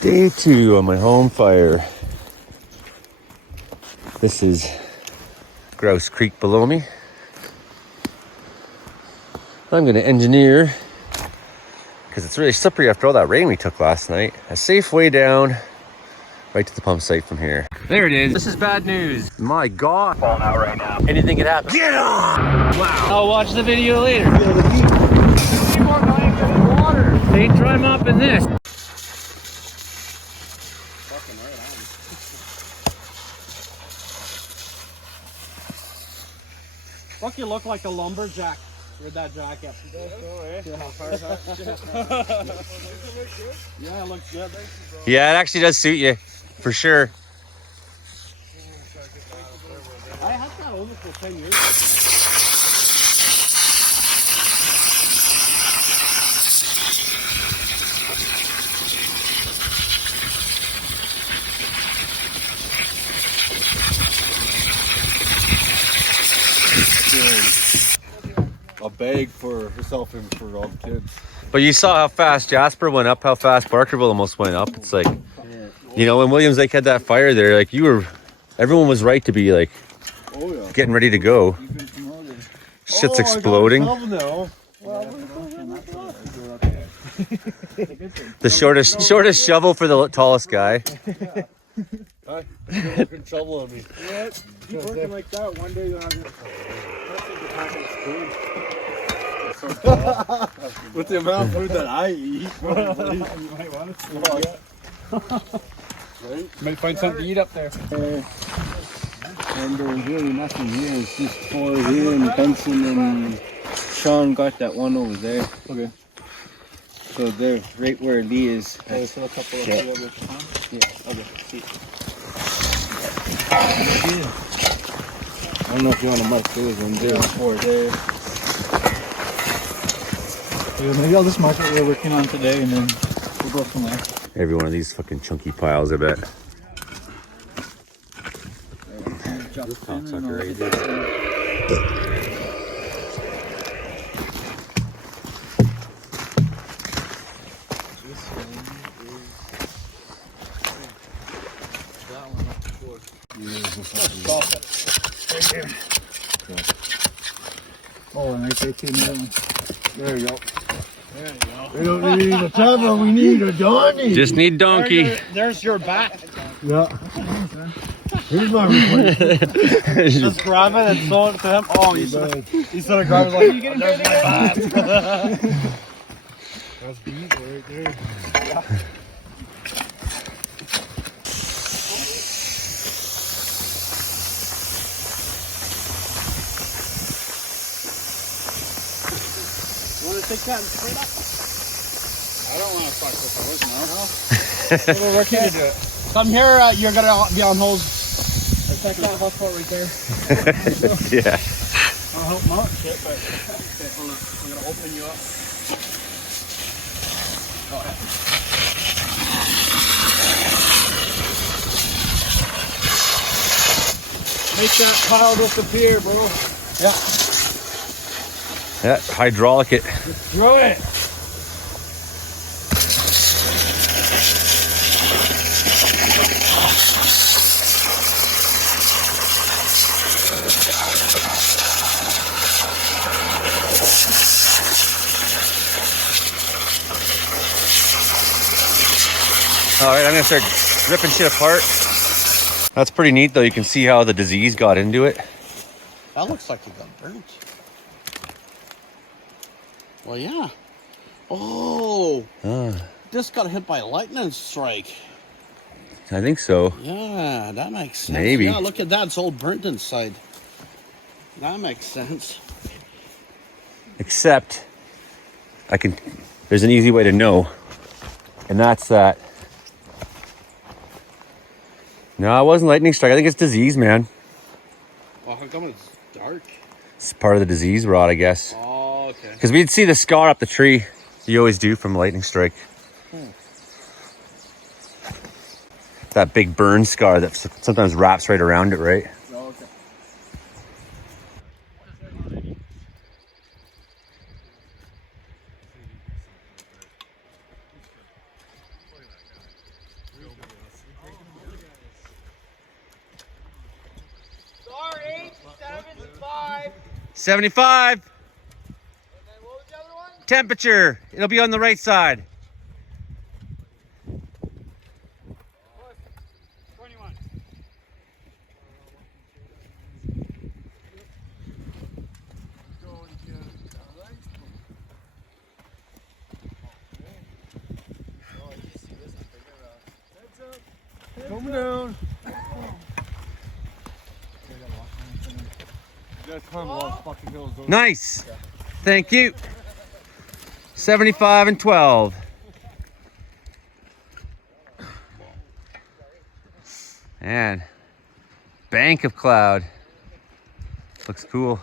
Day 2 on my home fire. This is Grouse Creek below me. I'm going to engineer, because it's really slippery after all that rain we took last night, a safe way down right to the pump site from here. There it is. This is bad news. My God. Falling out right now. Anything could happen. Get on! Wow. I'll watch the video later. People are going to the water. They dry mopping this. Fucking right on. Fuck, you look like a lumberjack with that jacket. Yeah, it looks good. Yeah, it actually does suit you, for sure. I had that over for 10 years. A bag for herself and for all the kids. But you saw how fast Jasper went up, how fast Barkerville almost went up. It's like, you know, when Williams Lake had that fire there, like everyone was right to be like, getting ready to go. Shit's exploding. The shortest shovel for the tallest guy. In trouble on me. What? Keep working like that. One day you'll have your With the amount of food that I eat. You might want to. Right? Might find something to eat up there. And there was really nothing here. It's just for here and Benson and Sean got that one over there. Okay. So they're right where Lee is. Okay, so a couple of Yeah. others, huh? Yeah. Okay. See. I don't know if you want to mark those ones. There, 4 there. Yeah, maybe I'll just mark what we're working on today and then we'll go from there. Every one of these fucking chunky piles, I bet. This cocksucker right here. Oh, and I say 2 million. There you go. There you go. We don't need a tubber, we need a donkey. Just need donkey. There's your bat. Yeah. Here's my replacement. Just grab it and throw it to him. Oh, he's gonna grab it like, there's my bat. That's beautiful right there. Yeah. Want to take that and spray it up? I don't want to fuck with hose now. No. We're working to do it. Come here, you're going to be on hose. Check that hose part right there. Yeah. I'll help mount shit, but okay, hold on. I'm going to open you up. Go ahead. Make that pile disappear, bro. Yeah. Yeah, hydraulic it. Throw it. All right, I'm gonna start ripping shit apart. That's pretty neat though. You can see how the disease got into it. That looks like it got burnt. Well, yeah. Oh, this got hit by a lightning strike. I think so. Yeah, that makes sense. Maybe. Yeah, look at that. It's all burnt inside. That makes sense. Except, there's an easy way to know. And that's that. No, it wasn't lightning strike. I think it's disease, man. Well, how come it's dark? It's part of the disease rot, I guess. Oh, okay. Because we'd see the scar up the tree. You always do from lightning strike. That big burn scar that sometimes wraps right around it, right? Oh, okay. 75. Temperature. It'll be on the right side. 21. Coming down. You guys climb a lot of fucking hills, don't you? Nice. Thank you. 75 and 12. And bank of cloud. Looks cool.